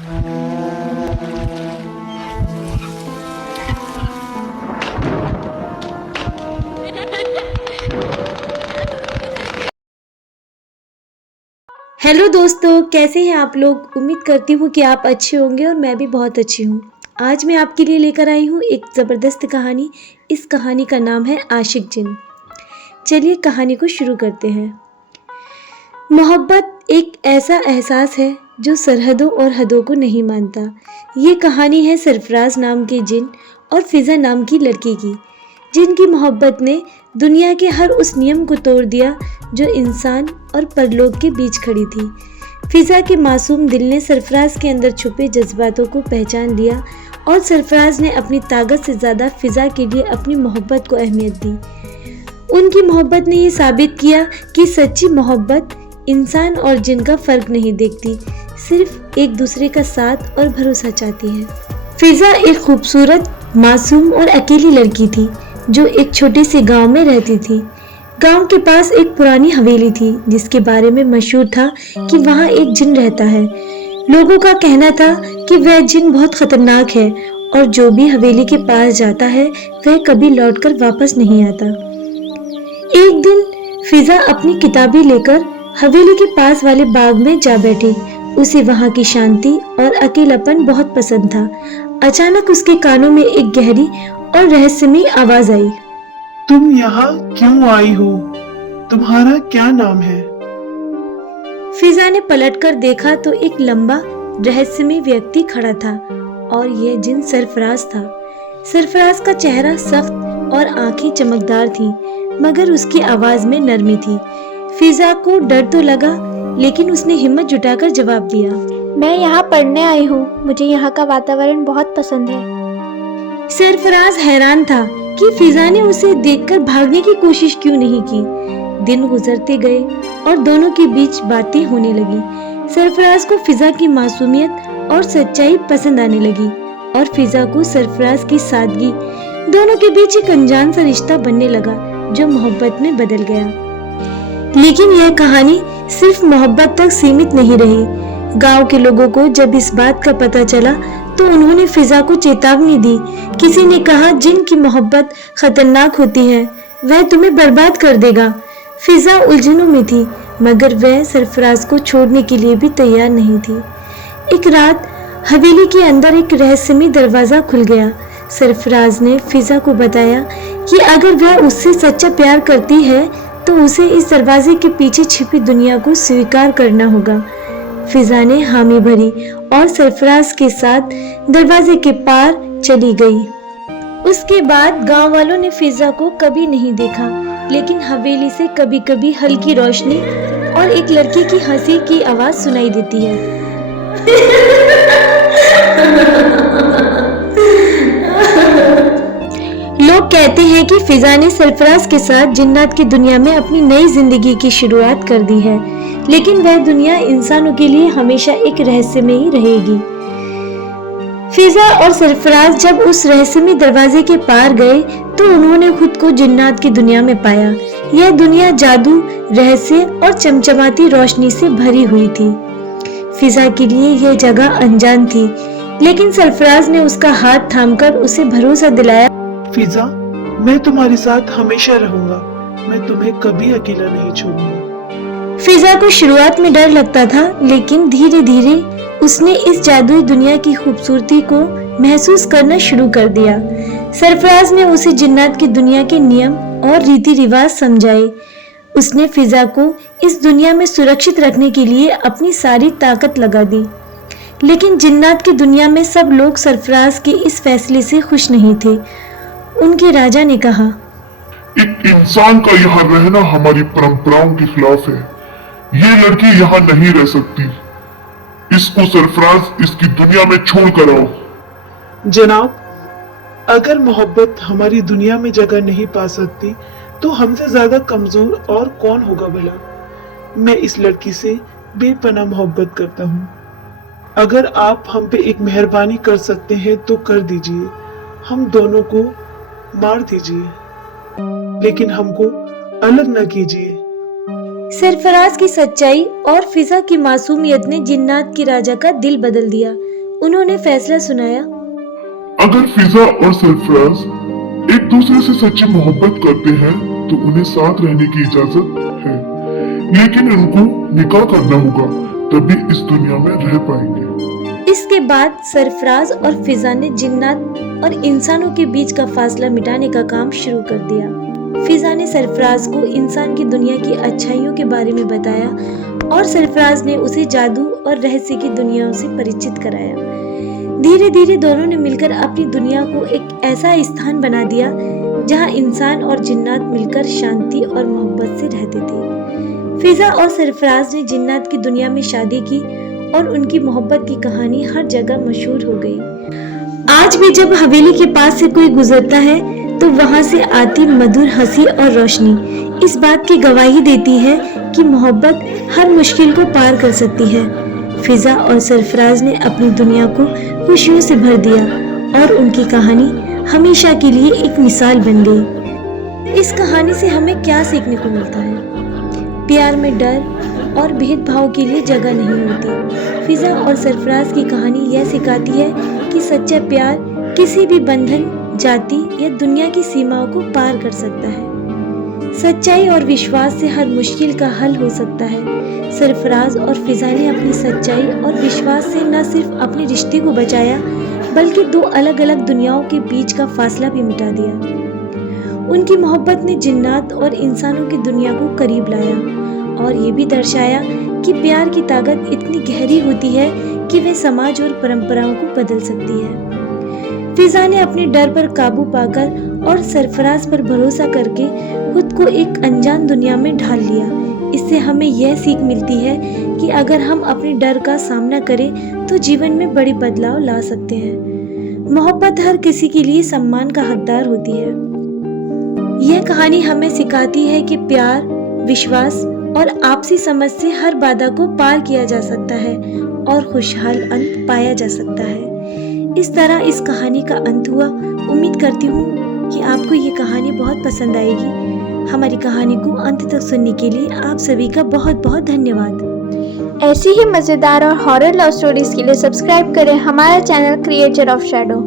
Hello दोस्तों, कैसे हैं आप लोग। उम्मीद करती हूँ कि आप अच्छे होंगे और मैं भी बहुत अच्छी हूँ। आज मैं आपके लिए लेकर आई हूँ एक ज़बरदस्त कहानी। इस कहानी का नाम है आशिक जिन। चलिए कहानी को शुरू करते हैं। मोहब्बत एक ऐसा एहसास है जो सरहदों और हदों को नहीं मानता। ये कहानी है सरफराज नाम के जिन और फिज़ा नाम की लड़की की, जिनकी मोहब्बत ने दुनिया के हर उस नियम को तोड़ दिया जो इंसान और परलोक के बीच खड़ी थी। फिज़ा के मासूम दिल ने सरफराज के अंदर छुपे जज्बातों को पहचान लिया और सरफराज ने अपनी ताकत से ज़्यादा फिज़ा के लिए अपनी मोहब्बत को अहमियत दी। उनकी मोहब्बत ने ये साबित किया कि सच्ची मोहब्बत इंसान और जिन का फ़र्क नहीं देखती, सिर्फ एक दूसरे का साथ और भरोसा चाहती है। फिज़ा एक खूबसूरत, मासूम और अकेली लड़की थी जो एक छोटे से गांव में रहती थी। गांव के पास एक पुरानी हवेली थी जिसके बारे में मशहूर था कि वहां एक जिन रहता है। लोगों का कहना था कि वह जिन बहुत खतरनाक है और जो भी हवेली के पास जाता है वह कभी लौटकर वापस नहीं आता। एक दिन फिज़ा अपनी किताबें लेकर हवेली के पास वाले बाग में जा बैठी। उसे वहां की शांति और अकेलापन बहुत पसंद था। अचानक उसके कानों में एक गहरी और रहस्यमयी आवाज आई। तुम यहाँ क्यों आई हो? तुम्हारा क्या नाम है? फिज़ा ने पलटकर देखा तो एक लंबा रहस्यमय व्यक्ति खड़ा था और यह जिन सरफराज था। सरफराज का चेहरा सख्त और आंखें चमकदार थी, मगर उसकी आवाज में नरमी थी। फिज़ा को डर तो लगा, लेकिन उसने हिम्मत जुटाकर जवाब दिया, मैं यहाँ पढ़ने आई हूँ। मुझे यहाँ का वातावरण बहुत पसंद है। सरफराज हैरान था कि फिज़ा ने उसे देखकर भागने की कोशिश क्यों नहीं की। दिन गुजरते गए और दोनों के बीच बातें होने लगी। सरफराज को फिज़ा की मासूमियत और सच्चाई पसंद आने लगी और फिज़ा को सरफराज की सादगी। दोनों के बीच एक अनजान सा रिश्ता बनने लगा जो मोहब्बत में बदल गया। लेकिन यह कहानी सिर्फ मोहब्बत तक सीमित नहीं रही। गांव के लोगों को जब इस बात का पता चला तो उन्होंने फिज़ा को चेतावनी दी। किसी ने कहा, जिन की मोहब्बत खतरनाक होती है, वह तुम्हें बर्बाद कर देगा। फिज़ा उलझनों में थी, मगर वह सरफराज को छोड़ने के लिए भी तैयार नहीं थी। एक रात हवेली के अंदर एक रहस्यमय दरवाजा खुल गया। सरफराज ने फिज़ा को बताया कि अगर वह उससे सच्चा प्यार करती है तो उसे इस दरवाजे के पीछे छिपी दुनिया को स्वीकार करना होगा। फिज़ा ने हामी भरी और सरफराज के साथ दरवाजे के पार चली गई। उसके बाद गांव वालों ने फिज़ा को कभी नहीं देखा, लेकिन हवेली से कभी कभी हल्की रोशनी और एक लड़की की हंसी की आवाज सुनाई देती है। लोग कहते हैं कि फिज़ा ने सरफराज के साथ जिन्नात की दुनिया में अपनी नई जिंदगी की शुरुआत कर दी है, लेकिन वह दुनिया इंसानों के लिए हमेशा एक रहस्यमयी रहेगी। फिज़ा और सरफराज जब उस रहस्यमय दरवाजे के पार गए तो उन्होंने खुद को जिन्नात की दुनिया में पाया। यह दुनिया जादू, रहस्य और चमचमाती रोशनी से भरी हुई थी। फिज़ा के लिए यह जगह अनजान थी, लेकिन सरफराज ने उसका हाथ थामकर उसे भरोसा दिलाया, फिज़ा, मैं तुम्हारे साथ हमेशा रहूंगा। मैं तुम्हें कभी अकेला नहीं छोड़ूंगा। फिज़ा को शुरुआत में डर लगता था, लेकिन धीरे धीरे उसने इस जादुई दुनिया की खूबसूरती को महसूस करना शुरू कर दिया। सरफराज ने उसे जिन्नात की दुनिया के नियम और रीति रिवाज समझाए। उसने फिज़ा को इस दुनिया में सुरक्षित रखने के लिए अपनी सारी ताकत लगा दी। लेकिन जिन्नात की दुनिया में सब लोग सरफराज के इस फैसले से खुश नहीं थे। उनके राजा ने कहा, एक इंसान का यहाँ रहना हमारी परंपराओं के खिलाफ है। ये लड़की यहाँ नहीं रह सकती। इसको सरफराज इसकी दुनिया में छोड़ कर आओ। जनाब, अगर मोहब्बत हमारी दुनिया में जगह नहीं पा सकती तो हमसे ज्यादा कमजोर और कौन होगा भला। मैं इस लड़की से बेपनाह मोहब्बत करता हूँ। अगर आप हम पे एक मेहरबानी कर सकते हैं तो कर दीजिए। हम दोनों को मार दीजिए, लेकिन हमको अलग न कीजिए। सरफराज की सच्चाई और फिजा की मासूमियत ने जिन्नात की राजा का दिल बदल दिया। उन्होंने फैसला सुनाया। अगर फिजा और सरफराज एक दूसरे से सच्ची मोहब्बत करते हैं तो उन्हें साथ रहने की इजाजत है, लेकिन उनको निकाह करना होगा, तभी इस दुनिया में रह पाएंगे। इसके बाद सरफराज और फिजा ने जिन्नात और इंसानों के बीच का फासला मिटाने का काम शुरू कर दिया। फिजा ने सरफराज को इंसान की दुनिया की अच्छाइयों के बारे में बताया और सरफराज ने उसे जादू और रहस्य की दुनिया से परिचित कराया। धीरे धीरे दोनों ने मिलकर अपनी दुनिया को एक ऐसा स्थान बना दिया जहां इंसान और जिन्नात मिलकर शांति और मोहब्बत से रहते थे। फिजा और सरफराज ने जिन्नात की दुनिया में शादी की और उनकी मोहब्बत की कहानी हर जगह मशहूर हो गई। आज भी जब हवेली के पास से कोई गुजरता है तो वहां से आती मधुर हंसी और रोशनी इस बात की गवाही देती है कि मोहब्बत हर मुश्किल को पार कर सकती है। फिजा और सरफराज ने अपनी दुनिया को खुशियों से भर दिया और उनकी कहानी हमेशा के लिए एक मिसाल बन गई। इस कहानी से हमें क्या सीखने को मिलता है? प्यार में डर और भेदभाव के लिए जगह नहीं होती। फिजा और सरफराज की कहानी यह सिखाती है कि सच्चा प्यार किसी भी बंधन, जाति या दुनिया की सीमाओं को पार कर सकता है। सच्चाई और विश्वास से हर मुश्किल का हल हो सकता है। सरफराज और फिजा ने अपनी सच्चाई और विश्वास से न सिर्फ अपने रिश्ते को बचाया बल्कि दो अलग अलग दुनियाओं के बीच का फासला भी मिटा दिया। उनकी मोहब्बत ने जिन्नात और इंसानों की दुनिया को करीब लाया और ये भी दर्शाया कि प्यार की ताकत इतनी गहरी होती है कि वे समाज और परंपराओं को बदल सकती है। फिजा ने अपने डर पर काबू पाकर और सरफराज पर भरोसा करके खुद को एक अनजान दुनिया में ढाल लिया। इससे हमें यह सीख मिलती है कि अगर हम अपने डर का सामना करें तो जीवन में बड़े बदलाव ला सकते हैं। मोहब्बत हर किसी के लिए सम्मान का हकदार होती है। यह कहानी हमें सिखाती है कि प्यार, विश्वास और आपसी समझ से हर बाधा को पार किया जा सकता है और खुशहाल अंत पाया जा सकता है। इस तरह इस कहानी का अंत हुआ। उम्मीद करती हूँ कि आपको ये कहानी बहुत पसंद आएगी। हमारी कहानी को अंत तक सुनने के लिए आप सभी का बहुत बहुत धन्यवाद। ऐसी ही मज़ेदार और हॉरर लव स्टोरीज के लिए सब्सक्राइब करें हमारा चैनल क्रिएचर ऑफ शैडो।